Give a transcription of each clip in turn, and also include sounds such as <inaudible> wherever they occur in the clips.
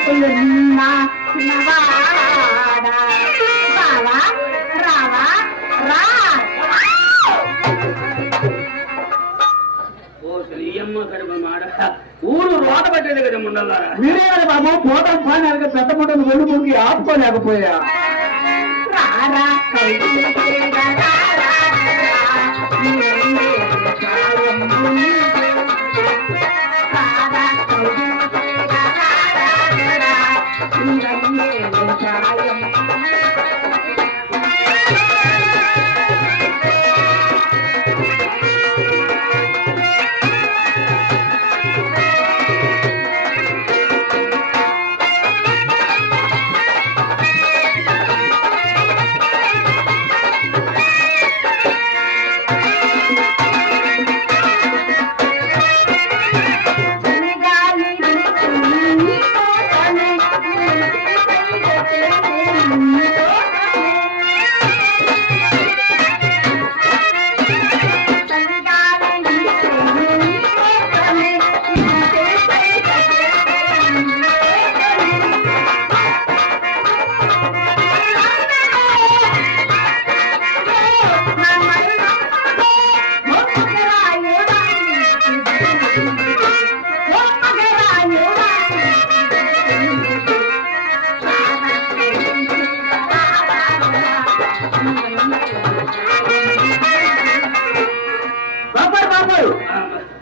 నేను పుల్లున్న చిన్నవాడా బావా రావా రా. ఓ శ్రీయమ్మ కడుపు మాడ. ఊరు రోత పట్టేది కదా ముండల్లారా? మీరే కదా బాబు పోతాం పని అనగా పెద్ద ముట్టను ఒళ్ళు మురికి ఆపుకోలేకపోయా. రారా I'm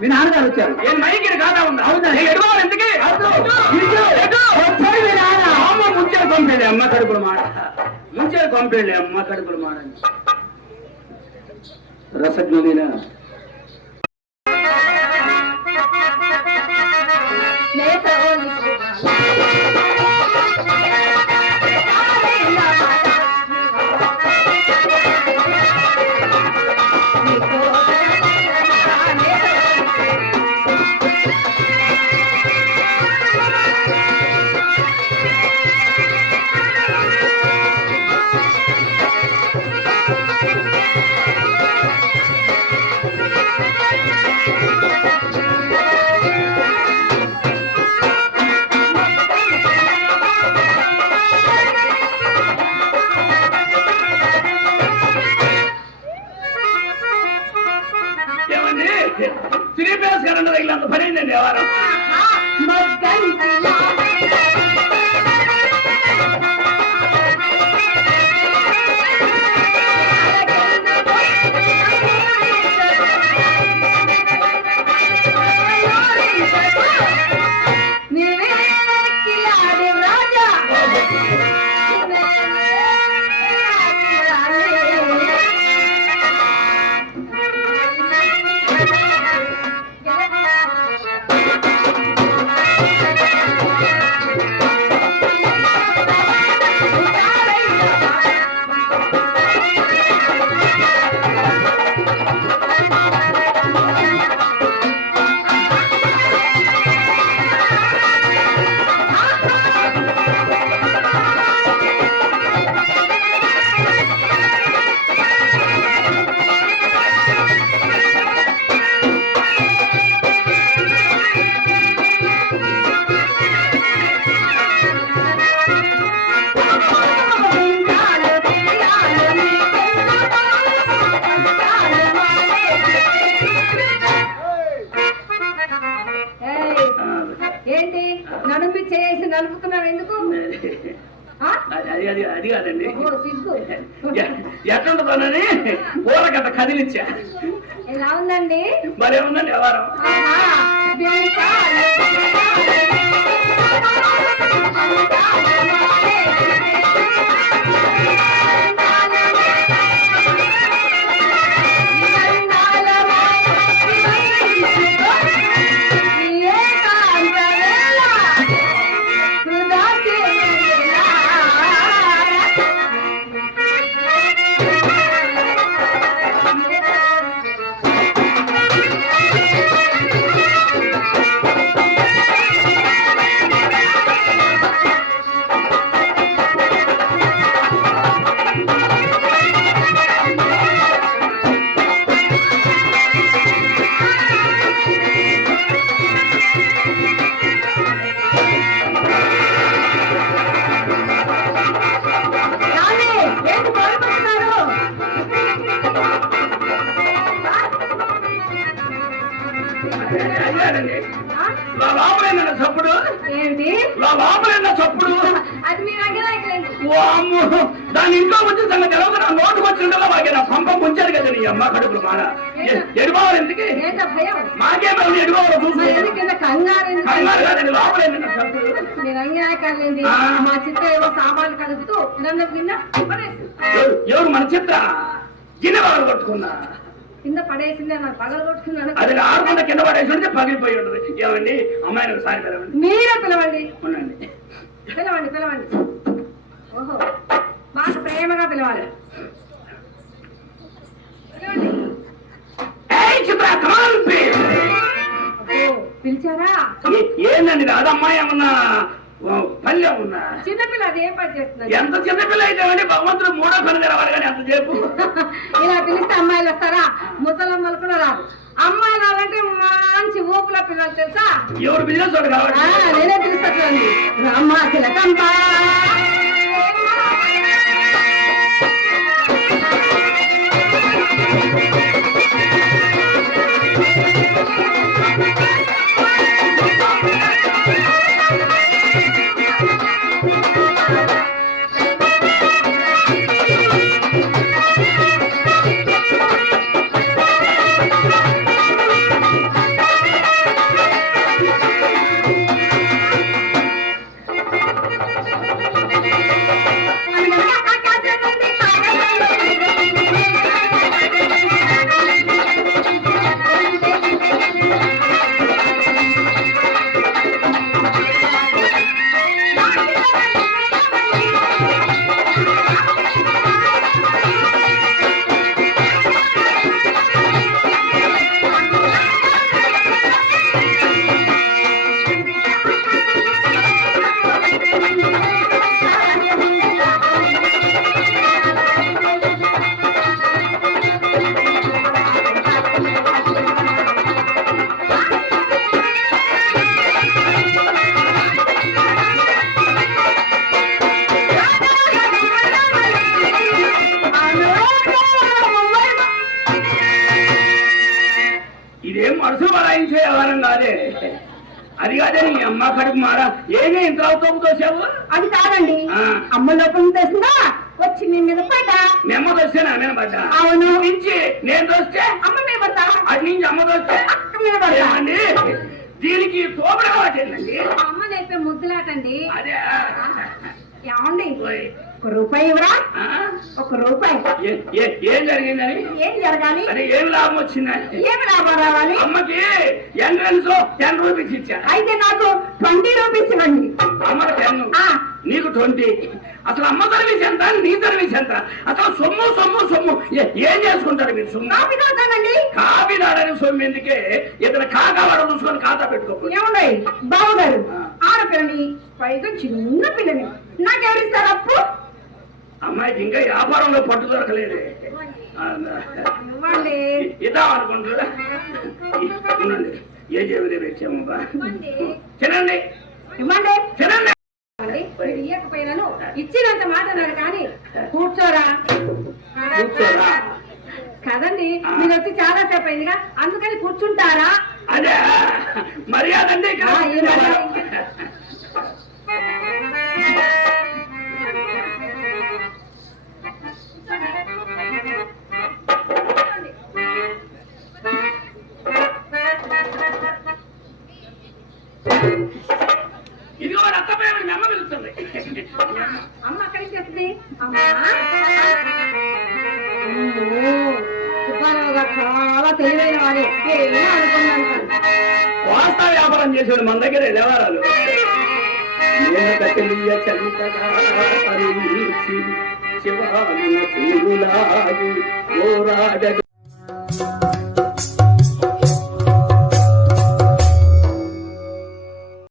మీ నాన్నగారు వచ్చారు. ఏం మైకి కాదా ఉందా? అవునా? ఏ ఎడవాలి ఎందుకే? ఇదిగో, వచ్చాడు మీ నాన్న. అమ్మ కడుపులు పంపేది అమ్మ కడుపులు <laughs> రసజ్ఞులైన అది అది అది కాదండి. ఎట్లుంటుందోనని ఊరగట్ట కదిలిచ్చా ఎలా ఉందండి? ఆహా, బెంకాలు. వృధా లోపలేనా చప్పుడు? ఏంటి? లోపలేనా చప్పుడు? అది మీ దాని ఇంట్లో వచ్చి సంగతి తెలవదు నా నోటుకు వచ్చిండగా వాకి నా పంప ముంచారు కదా నీ అమ్మ కడుపులు మాడ ఎడుకోవాలి ఎందుకు? మాకే మేము ఎడుకోవాలి చూసి మరి కంగారు కాదండి. మా చిత్త ఏవో సామాన్లు కదుపుతూ నన్ను ఎవరు? మన చిత్ర? గిన్నె పగలు కొట్టుకున్నా. కింద పడేసింది నాకు పగలు కొట్టుకున్నాను అది ఆడకుండా కింద పడేసి ఉంటే పగిలిపోయి ఉంటుంది. ఏమండి? అమ్మాయిని ఒకసారి పిలవండి. మీరే పిలవండి. ఉండండి. పిలవండి పిలవండి. ఓహో. బాగా ప్రేమగా పిలవాలి. పిలిచారా? ఏందండి అమ్మాయి ఏమన్నా పల్లె ఉన్నా చిన్నపిల్ల అది ఏం పని చేస్తుంది? ఎంత చిన్న పిల్ల అయితే భగవంతుడు మూడో పని తెరవాలి కానీ ఎంత చేపు <laughs> ఇలా పిలిస్తే అమ్మాయిలు వస్తారా. ముసలమ్మలు కూడా రాదు. అమ్మాయిలు రావాలంటే మంచి ఊపుల పిల్లలు తెలుసా? ఎవరు బిజినెస్ నేనే పిలుస్తాను రామ్మ చిలకంప అది కాదండి. అమ్మ లోపం తెసిందా వచ్చి మీ మీద పడ్డా? నా మీద పడ్డా? అవును. నుంచి నేను దోస్తే? అమ్మ మీద పడతా అటు నుంచి అమ్మ దోస్తే? అక్క మీద పడతా ఏమండి? దీనికి తోపడం అమ్మ నేర్పే ముద్దులాటండి. అదే. ఏమండి. ఒక రూపాయి ఇవ్వరా? ఒక రూపాయి. ఏ- ఏ- ఏం జరిగిందని? ఏం జరగాలి? అదే ఏం లాభం వచ్చిందని ఏమి లాభం రావాలి? అమ్మకి ఎంట్రన్స్ టెన్ రూపీస్ ఇచ్చాను అయితే నాకు ట్వంటీ రూపీస్ ఇవ్వండి. అమ్మకి టెన్. నీకు ట్వంటీ అసలు అమ్మ సర్వీస్ ఎంత నీ సర్వీస్ ఎంత అసలు సొమ్ము సొమ్ము సొమ్ము ఏ- చేసుకుంటారు మీరు సొమ్ము కాఫీ తాగుతానండి కాఫీ నాడని సొమ్ము ఎందుకే ఇతను కాకా వాడు చూసుకొని ఖాతా పెట్టుకోకూడదు ఏమండి బావగారు ఆడపిల్లని పైగా చిన్న పిల్లని నాకెవరిస్తారు అప్పు అమ్మాయికి ఇంకా వ్యాపారంలో పట్టు దొరకలేదు ఇద్దాం అనుకుంటారా ఉండండి ఏ ఇవ్వండి తినండి ఇవ్వండి తినండి ఇచ్చినంత మాట అన్నాడు కానీ కూర్చోరా. కూర్చోరా. కదండి మీరు వచ్చి చాలా సేపు అయిందిగా అందుకని కూర్చుంటారా? అదే మర్యాద? వాస్తా వ్యాపారం చేసేవాడు మన దగ్గర వ్యవహారాలు. చివరి